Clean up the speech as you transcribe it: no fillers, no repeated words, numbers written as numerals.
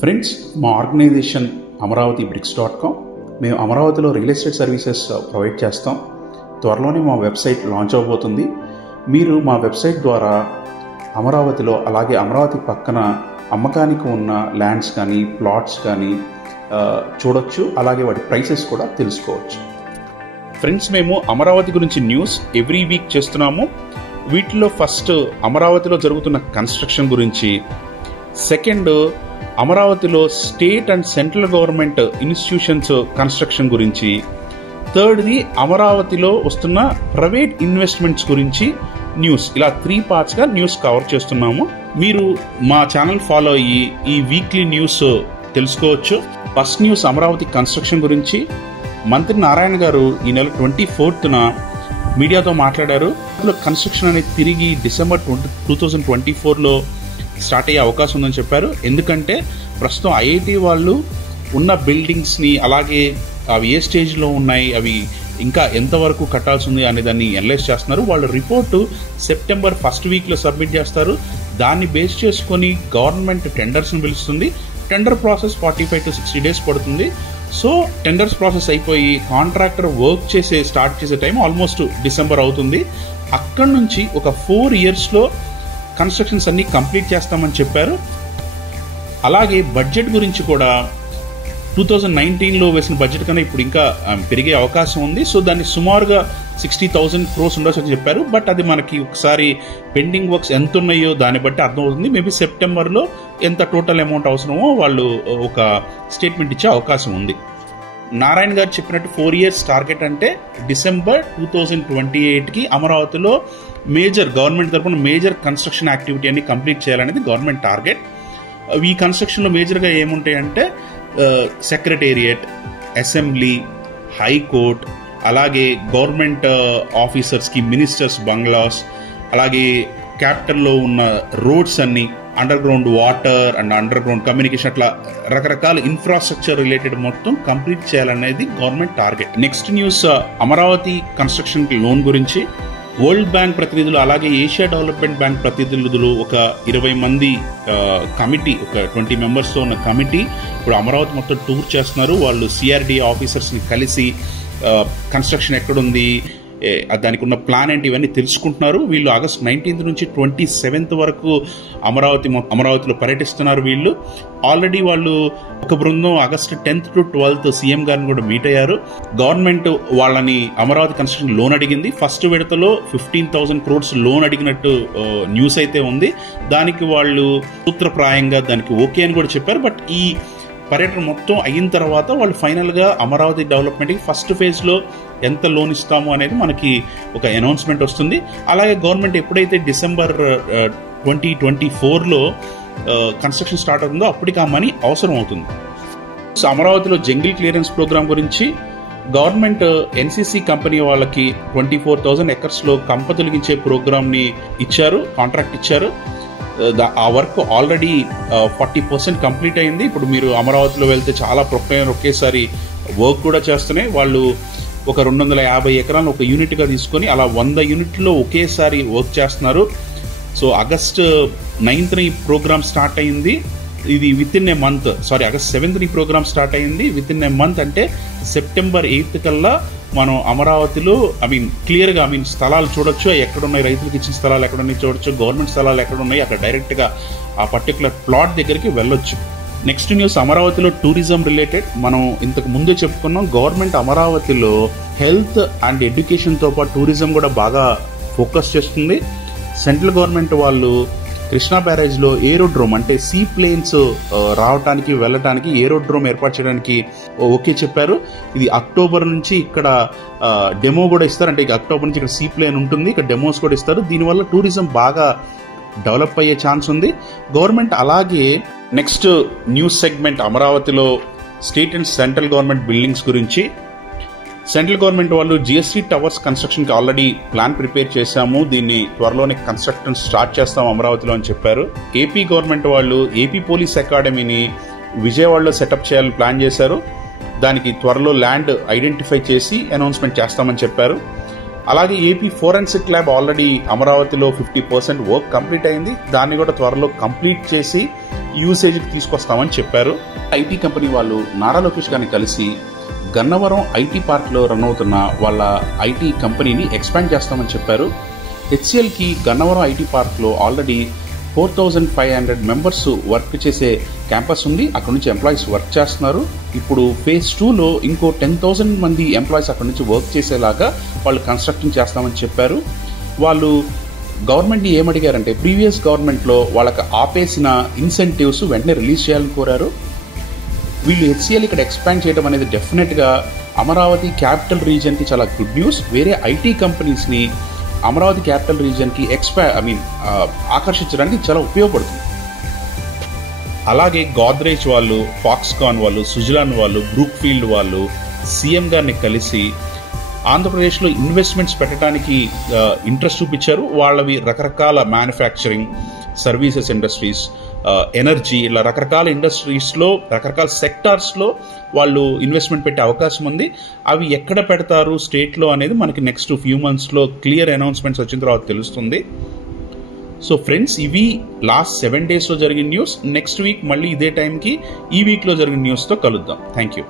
Friends, మా organisation amravati.bricks.com. మేము అమరావతిలో రియల్ ఎస్టేట్ సర్వీసెస్ ప్రొవైడ్ చేస్తాం. త్వరలోనే మా వెబ్సైట్ లాంచ్ అవబోతుంది. మీరు మా వెబ్సైట్ ద్వారా అమరావతిలో అలాగే అమరావతి పక్కన అమ్మకానికి ఉన్న ల్యాండ్స్ కానీ ప్లాట్స్ కానీ చూడొచ్చు. అలాగే వాటి ప్రైసెస్ కూడా తెలుసుకోవచ్చు. ఫ్రెండ్స్, మేము అమరావతి గురించి న్యూస్ ఎవ్రీ వీక్ చేస్తున్నాము. వీటిలో ఫస్ట్ అమరావతిలో జరుగుతున్న కన్స్ట్రక్షన్ గురించి, సెకండ్ అమరావతిలో state and central government institutions construction గురించి, థర్డ్ది అమరావతిలో వస్తున్న ప్రైవేట్ ఇన్వెస్ట్మెంట్స్ గురించి న్యూస్. ఇలా 3 పార్ట్స్గా న్యూస్ కవర్ చేస్తున్నాము. మీరు మా ఛానల్ ఫాలో అయ్యి ఈ వీక్లీ న్యూస్ తెలుసుకోవచ్చు. ఫస్ట్ న్యూస్ అమరావతి కన్స్ట్రక్షన్ గురించి. మంత్రి నారాయణ గారు ఈ నెల 24న మీడియాతో మాట్లాడారు. కన్స్ట్రక్షన్ అనేది తిరిగి డిసెంబర్ 2024లో స్టార్ట్ అయ్యే అవకాశం ఉందని చెప్పారు. ఎందుకంటే ప్రస్తుతం ఐఐటి వాళ్ళు ఉన్న బిల్డింగ్స్ని, అలాగే అవి ఏ స్టేజ్లో ఉన్నాయి, అవి ఇంకా ఎంతవరకు కట్టాల్సి ఉంది అనే దాన్ని అనలైజ్ చేస్తున్నారు. వాళ్ళు రిపోర్టు సెప్టెంబర్ ఫస్ట్ వీక్లో సబ్మిట్ చేస్తారు. దాన్ని బేస్ చేసుకొని గవర్నమెంట్ టెండర్స్ని పిలుస్తుంది. టెండర్ ప్రాసెస్ 45 to 60 days పడుతుంది. సో టెండర్స్ ప్రాసెస్ అయిపోయి కాంట్రాక్టర్ వర్క్ స్టార్ట్ చేసే టైం ఆల్మోస్ట్ డిసెంబర్ అవుతుంది. అక్కడి నుంచి ఒక 4 yearsలో కన్స్ట్రక్షన్స్ అన్ని కంప్లీట్ చేస్తామని చెప్పారు. అలాగే బడ్జెట్ గురించి కూడా 2019లో వేసిన బడ్జెట్ కన్నా ఇప్పుడు ఇంకా పెరిగే అవకాశం ఉంది. సో దాన్ని సుమారుగా 60,000 crores ఉండొచ్చని చెప్పారు. బట్ అది మనకి ఒకసారి పెండింగ్ వర్క్స్ ఎంత ఉన్నాయో దాన్ని బట్టి అర్థమవుతుంది. మేబీ సెప్టెంబర్లో ఎంత టోటల్ అమౌంట్ అవసరమో వాళ్ళు ఒక స్టేట్మెంట్ ఇచ్చే అవకాశం ఉంది. నారాయణ గారు చెప్పినట్టు 4 years టార్గెట్ అంటే డిసెంబర్ 2028కి అమరావతిలో గవర్నమెంట్ తరఫున మేజర్ కన్స్ట్రక్షన్ యాక్టివిటీ అన్ని కంప్లీట్ చేయాలనేది గవర్నమెంట్ టార్గెట్. ఈ కన్స్ట్రక్షన్లో మేజర్గా ఏముంటాయంటే సెక్రటేరియట్, అసెంబ్లీ, హైకోర్ట్, అలాగే గవర్నమెంట్ ఆఫీసర్స్కి మినిస్టర్స్ బంగ్లాస్, అలాగే క్యాపిటల్లో ఉన్న రోడ్స్ అన్ని, under ground water and under ground communication, అట్లా రకరకాల ఇన్ఫ్రాస్ట్రక్చర్ రిలేటెడ్ మొత్తం కంప్లీట్ చేయాలనేది government target. Next news Amaravati construction loan గురించి. వరల్డ్ బ్యాంక్ ప్రతినిధులు, అలాగే ఏషియా డెవలప్మెంట్ బ్యాంక్ ప్రతినిధులు ఒక 20 మంది కమిటీ, ఒక 20 members ఉన్న కమిటీ ఇప్పుడు అమరావతి మొత్తం టూర్ చేస్తున్నారు. వాళ్ళు సిఆర్డీ ఆఫీసర్స్ని కలిసి కన్స్ట్రక్షన్ ఎక్కడుంది, దానికి ఉన్న ప్లాన్ ఏంటి, ఇవన్నీ తెలుసుకుంటున్నారు. వీళ్ళు ఆగస్ట్ 19th నుంచి 27th వరకు అమరావతిలో పర్యటిస్తున్నారు. వీళ్ళు ఆల్రెడీ ఒక బృందం August 10th to 12th CM గారిని కూడా మీట్ అయ్యారు. గవర్నమెంట్ వాళ్ళని అమరావతి కన్స్ట్రక్షన్ లోన్ అడిగింది. ఫస్ట్ విడతలో 15,000 crores లోన్ అడిగినట్టు న్యూస్ అయితే ఉంది. దానికి వాళ్ళు సూత్రప్రాయంగా దానికి ఓకే అని కూడా చెప్పారు. బట్ ఈ పర్యటన మొత్తం అయిన తర్వాత వాళ్ళు ఫైనల్గా అమరావతి డెవలప్మెంట్కి ఫస్ట్ ఫేజ్లో ఎంత లోన్ ఇస్తాము అనేది మనకి ఒక అనౌన్స్మెంట్ వస్తుంది. అలాగే గవర్నమెంట్ ఎప్పుడైతే డిసెంబర్ 2024లో కన్స్ట్రక్షన్ స్టార్ట్ అవుతుందో అప్పటికి ఆ మనీ అవసరం అవుతుంది. సో అమరావతిలో జంగిల్ క్లియరెన్స్ ప్రోగ్రామ్ గురించి. గవర్నమెంట్ ఎన్సీసీ కంపెనీ వాళ్ళకి 24,000 acresలో కంప తొలగించే ప్రోగ్రామ్ని ఇచ్చారు, కాంట్రాక్ట్ ఇచ్చారు. ఆ వర్క్ ఆల్రెడీ 40% కంప్లీట్ అయింది. ఇప్పుడు మీరు అమరావతిలో వెళ్తే చాలా ప్రొక్లైనర్ ఒకేసారి వర్క్ కూడా చేస్తున్నాయి. వాళ్ళు ఒక 250 acres ఒక యూనిట్గా తీసుకొని అలా 100 units ఒకేసారి వర్క్ చేస్తున్నారు. సో ఆగస్ట్ 9th ఈ ప్రోగ్రామ్ స్టార్ట్ అయింది. ఇది with in a month, August 7th ఈ ప్రోగ్రామ్ స్టార్ట్ అయింది. విత్ ఇన్ ఏ మంత్ అంటే సెప్టెంబర్ 8th కల్లా మనం అమరావతిలో క్లియర్గా స్థలాలు చూడొచ్చు. ఎక్కడున్నాయి, రైతులకు ఇచ్చిన స్థలాలు ఎక్కడున్నాయి చూడొచ్చు, గవర్నమెంట్ స్థలాలు ఎక్కడున్నాయి, అక్కడ డైరెక్ట్గా ఆ పర్టికులర్ ప్లాట్ దగ్గరికి వెళ్ళొచ్చు. నెక్స్ట్ న్యూస్ అమరావతిలో టూరిజం రిలేటెడ్. మనం ఇంతకు ముందు చెప్పుకున్నాం, గవర్నమెంట్ అమరావతిలో హెల్త్ అండ్ ఎడ్యుకేషన్తో పాటు టూరిజం కూడా బాగా ఫోకస్ చేస్తుంది. సెంట్రల్ గవర్నమెంట్ వాళ్ళు కృష్ణా బ్యారేజ్లో ఏరోడ్రోమ్, అంటే సీ ప్లేన్స్ రావడానికి వెళ్ళటానికి ఏరోడ్రోమ్ ఏర్పాటు చేయడానికి ఓకే చెప్పారు. ఇది అక్టోబర్ నుంచి ఇక్కడ డెమో కూడా ఇస్తారు. అంటే అక్టోబర్ నుంచి ఇక్కడ సీ ప్లేన్ ఉంటుంది, ఇక్కడ డెమోస్ కూడా ఇస్తారు. దీనివల్ల టూరిజం బాగా డెవలప్ అయ్యే ఛాన్స్ ఉంది గవర్నమెంట్. అలాగే నెక్స్ట్ న్యూస్ సెగ్మెంట్ అమరావతిలో state and central government buildings గురించి. సెంట్రల్ గవర్నమెంట్ వాళ్ళు జిఎస్టీ టవర్స్ కన్స్ట్రక్షన్కి ఆల్రెడీ ప్లాన్ ప్రిపేర్ చేశాము, దీన్ని త్వరలోనే కన్స్ట్రక్షన్ స్టార్ట్ చేస్తాం అమరావతిలో అని చెప్పారు. ఏపీ గవర్నమెంట్ వాళ్ళు ఏపీ పోలీస్ అకాడమీని విజయవాడలో సెటప్ చేయాలని ప్లాన్ చేశారు. దానికి త్వరలో ల్యాండ్ ఐడెంటిఫై చేసి అనౌన్స్మెంట్ చేస్తామని చెప్పారు. అలాగే ఏపీ ఫోరెన్సిక్ ల్యాబ్ ఆల్రెడీ అమరావతిలో 50% వర్క్ కంప్లీట్ అయింది. దాన్ని కూడా త్వరలో కంప్లీట్ చేసి యూసేజ్కి తీసుకొస్తామని చెప్పారు. ఐటీ కంపెనీ వాళ్ళు నారా లోకేష్ గారిని కలిసి గన్నవరం ఐటీ పార్క్లో రన్ అవుతున్న వాళ్ళ ఐటీ కంపెనీని ఎక్స్పాండ్ చేస్తామని చెప్పారు. హెచ్సిఎల్కి గన్నవరం ఐటీ పార్క్లో ఆల్రెడీ 4,500 మెంబర్స్ వర్క్ చేసే క్యాంపస్ ఉంది. అక్కడ నుంచి ఎంప్లాయీస్ వర్క్ చేస్తున్నారు. ఇప్పుడు ఫేజ్ 2లో ఇంకో 10,000 మంది ఎంప్లాయీస్ అక్కడ నుంచి వర్క్ చేసేలాగా వాళ్ళు కన్స్ట్రక్షన్ చేస్తామని చెప్పారు. వాళ్ళు గవర్నమెంట్ని ఏమడిగారంటే ప్రీవియస్ గవర్నమెంట్లో వాళ్ళకి ఆపేసిన ఇన్సెంటివ్స్ వెంటనే రిలీజ్ చేయాలని కోరారు. వీళ్ళు హెచ్సిఎల్ ఇక్కడ ఎక్స్పాండ్ చేయడం అనేది డెఫినెట్గా అమరావతి క్యాపిటల్ రీజియన్కి చాలా గుడ్ న్యూస్. వేరే ఐటీ కంపెనీస్ని అమరావతి క్యాపిటల్ రీజియన్కి ఆకర్షించడానికి చాలా ఉపయోగపడుతుంది. అలాగే గోద్రేజ్ వాళ్ళు, ఫాక్స్కాన్ వాళ్ళు, సుజలాన్ వాళ్ళు, బ్రూక్ ఫీల్డ్ వాళ్ళు సీఎం గారిని కలిసి ఆంధ్రప్రదేశ్లో ఇన్వెస్ట్మెంట్స్ పెట్టడానికి ఇంట్రెస్ట్ చూపించారు. వాళ్ళవి రకరకాల మ్యానుఫ్యాక్చరింగ్, సర్వీసెస్ ఇండస్ట్రీస్, ఎనర్జీ, ఇలా రకరకాల ఇండస్ట్రీస్లో రకరకాల సెక్టార్స్లో వాళ్ళు ఇన్వెస్ట్మెంట్ పెట్టే అవకాశం ఉంది. అవి ఎక్కడ పెడతారు స్టేట్లో అనేది మనకి నెక్స్ట్ ఫ్యూ మంత్స్లో క్లియర్ అనౌన్స్మెంట్స్ వచ్చిన తర్వాత తెలుస్తుంది. సో ఫ్రెండ్స్, ఇవి లాస్ట్ 7 daysలో జరిగిన న్యూస్. నెక్స్ట్ వీక్ మళ్ళీ ఇదే టైంకి ఈ వీక్లో జరిగిన న్యూస్తో కలుద్దాం. Thank you.